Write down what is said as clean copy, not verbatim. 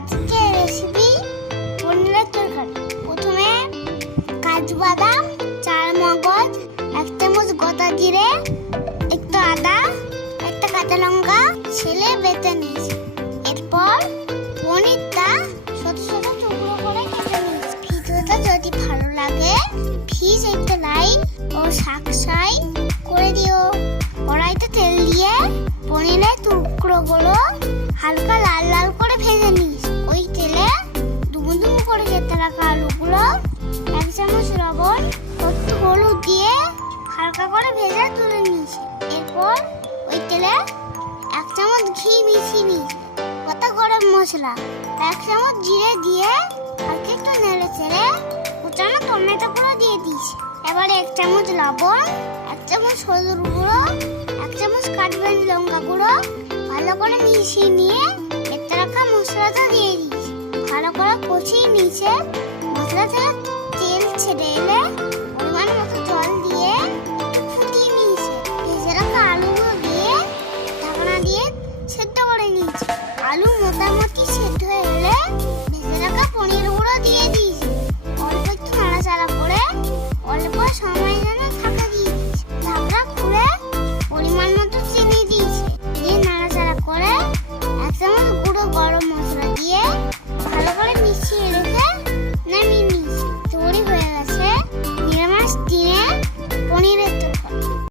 আজকে রেসিপি পনিরের তরকারি। প্রথমে কাজু বাদাম, চারমগজ, 1 চামচ গোটা জিরে, একটু আদা, একটা কাঁচা লঙ্কা ছেলে বেটে নিয়েছি। এরপর পনিরটা ছোট ছোট টুকরো করে কেটে নিয়েছি। ভিডিওটা যদি ভালো লাগে প্লিজ একটা লাইক ও সাবস্ক্রাইব করে দিও। কড়াইতে তেল দিয়ে পনিরের টুকরোগুলো হালকা লাল লাল করে ভেজে নিস। ওই তেলে ডুবো ডুবো করে কেটে রাখা আলুগুলো 1 চামচ লবণ, একটু হলুদ দিয়ে হালকা করে ভেজে তুলে নিস। এরপর ওই তেলে 1 চামচ ঘি মিশিয়ে নিস। গোটা গরম মশলা 1 চামচ জিরে দিয়ে হালকা একটু নেড়ে চেড়ে কুচানো টমেটো গুঁড়ো দিয়ে দিস। এবার 1 চামচ লবণ, 1 চামচ হলুদ গুঁড়ো, 1 চামচ কাশ্মীরি লঙ্কা গুঁড়ো ভালো করে মিশিয়ে নিয়ে কেটে রাখা মশলাটা দিয়ে